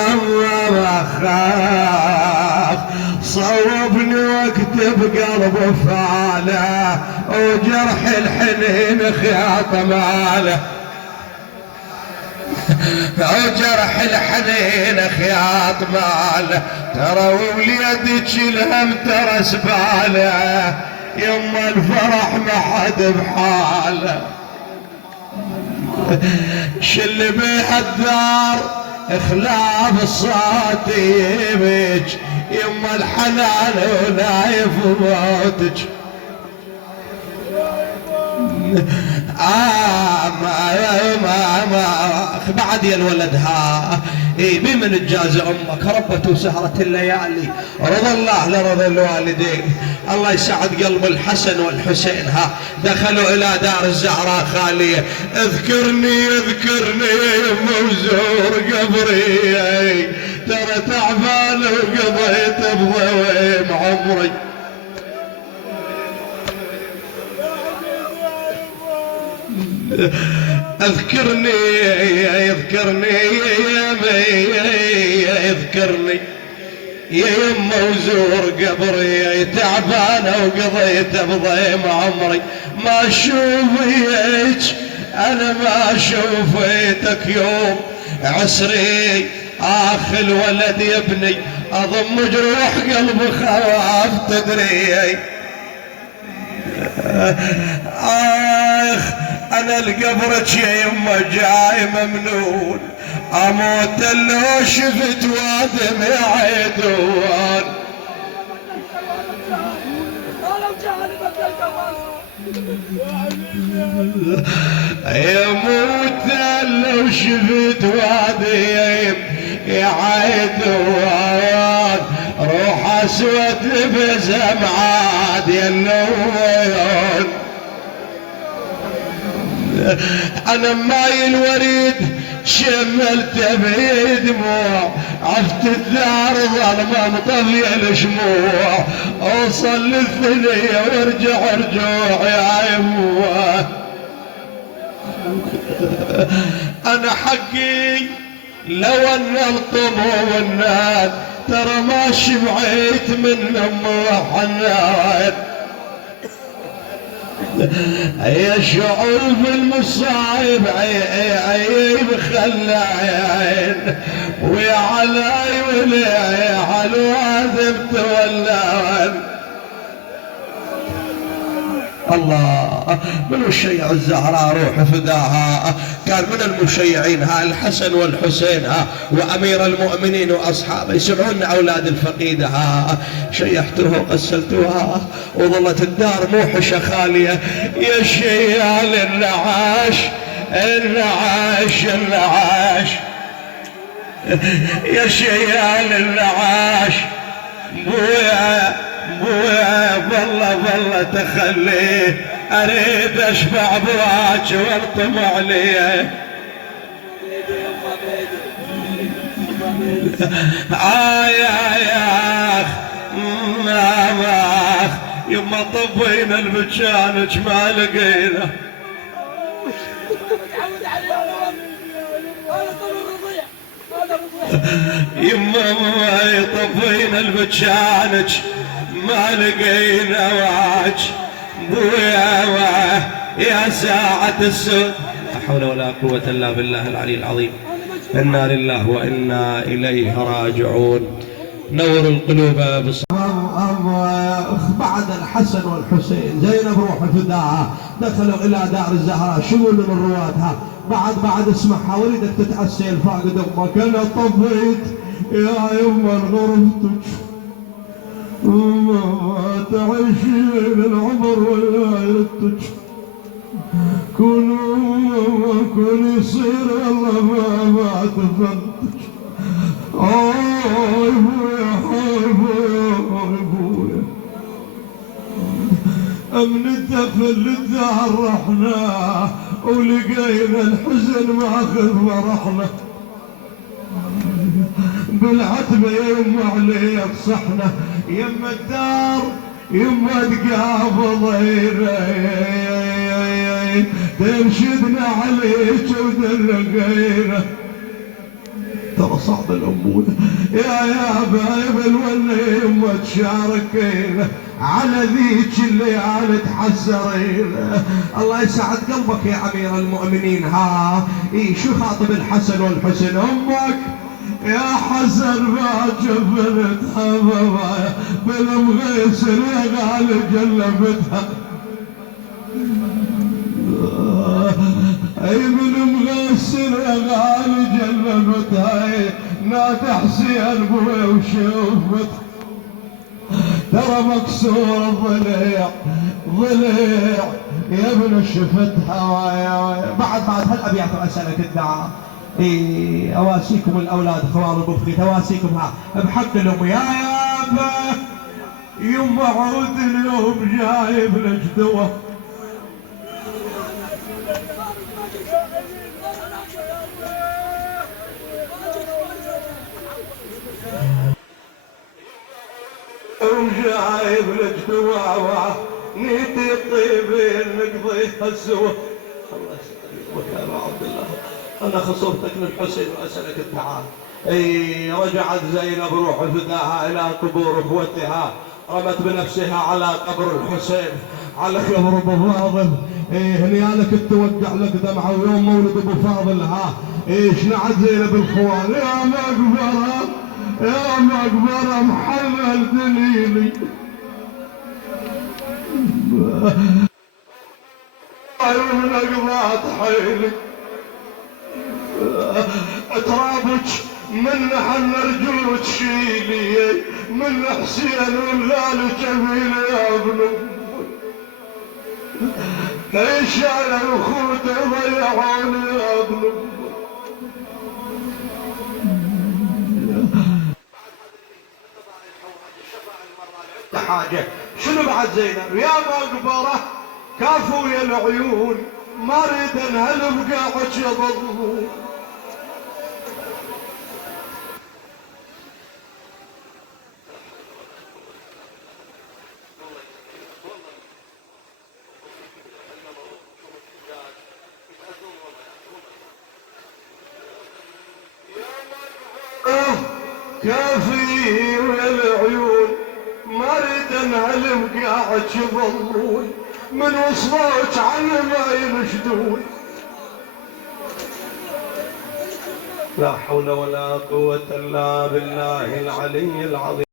ما خاف صوبني واكتب قلب فاله وجرح الحنين خياط ماله وجرح الحنين خياط ماله ترى وليدك الهم ترى سباله يما الفرح ما حد بحاله شل بها الدار اخلاف الصوت يبج يما الحنان ونايف موتج ما بعد يا الولد ها بمن تجاز امك ربت وسهرت الليالي رضا الله لرضا الوالدين الله يسعد قلب الحسن والحسين ها دخلوا الى دار الزهراء خاليه اذكرني يا يما وزور قبري ترى تعبان وقضيت بضويم عمري اذكرني يا يما وزور قبري تعبانه وقضيت بضيم عمري ما شوفيك انا ما شوفيتك يوم عسري اخ الولد يا ابني اضم جروح قلبي خواف تدري انا لقبرك يا يما جاي ممنون اموت لو شفت وادم عيدون يموت لو شفت وادم عيدون روح اسود بزمعاد يا اللون انا ماي الوريد شملت بيدموع عفت الدار ظلمه مطفيه الشموع اوصل للثنيه وارجع رجوع يا يمه انا حقي لو ان الطمو والناد ترى ما شبعت من ام حنان يا شعور بالمصايب عيب خلى عين ويا علاي ويا عالواذب تولان الله من الشيع الزهراء روح فداها كان من المشيعين ها الحسن والحسين ها وامير المؤمنين واصحابه يسمعون اولاد الفقيده ها شيحتوها وغسلتوها وظلت الدار موحشه خاليه يا شيال النعاش يا شيال النعاش بويا والله تخليه اريد اشبع بواج والطم عليه يا اخ يما طبينا البجانج ما لقينا يما طبينا البجانج ما لقينا واج بويا يا ساعة السود لا حول ولا قوة الا بالله العلي العظيم انا لله وانا اليه راجعون نور القلوب بعد الحسن والحسين زينب روح فداها دخلوا الى دار الزهراء شمول من رواتها بعد اسمعها اريدك تتعسل فاقد امك انا طفيت يا يما غرفتك ما تعيشين العمر ولا يردك كون يصير الله ما تفنتك بويا من الدفل الدار رحنا ولقينا الحزن ماخذ فرحنا بالعتبة يما عليك صحنا يما الدار يما تقابل ترشدنا عليك ودرقينا ترى صعب الأمور يا بايب الولي يما تشاركين على ذيك الليالي تحسرين. الله يسعد قلبك يا أمير المؤمنين. ها شو خاطب الحسن والحسين؟ أمك يا حسن ما جبلتها بالمغيسر يا غالي جلبتها. اي بالمغيسر يا غالي جلبتها. نادى حسين بوي وشوفتها ترى مكسور ضليع ضليع يا ابن شفتها. بعد هالابيات واسالك الدعاء. اواسيكم الاولاد خوار بفخي تواسيكم بحق الام يا يابا يما عود اليوم جايب لك دواء. جايب لك دواء نيتي الطيبين نقضيها سوا. الله يسلمك يا عبد الله. انا خصومتك للحسين واسالك الدعاء. رجعت زينب روح فداها الى قبور اخوتها رمت بنفسها على قبر الحسين على قبر ابو فاضل. هنيالك توقع لك دمعه ويوم مولد ابو فاضل شنعت زينب الخوان يا مقبره يا مقبره محلل دليلي عيون قضات حيلي ترابك من حن رجوك شيلي من حسين والغالي جميل يا ابن ايش على اخوته ضيعوني يا ابن حاجه. شنو بعد زينب يا مقبره كافو يا العيون ما اريد انهلم قاعد يضلون. كافي ويا العيون ما اريد انهلم قاعد يضلون من وصلوك على ما ينشدون. لا حول ولا قوة الا بالله العلي العظيم.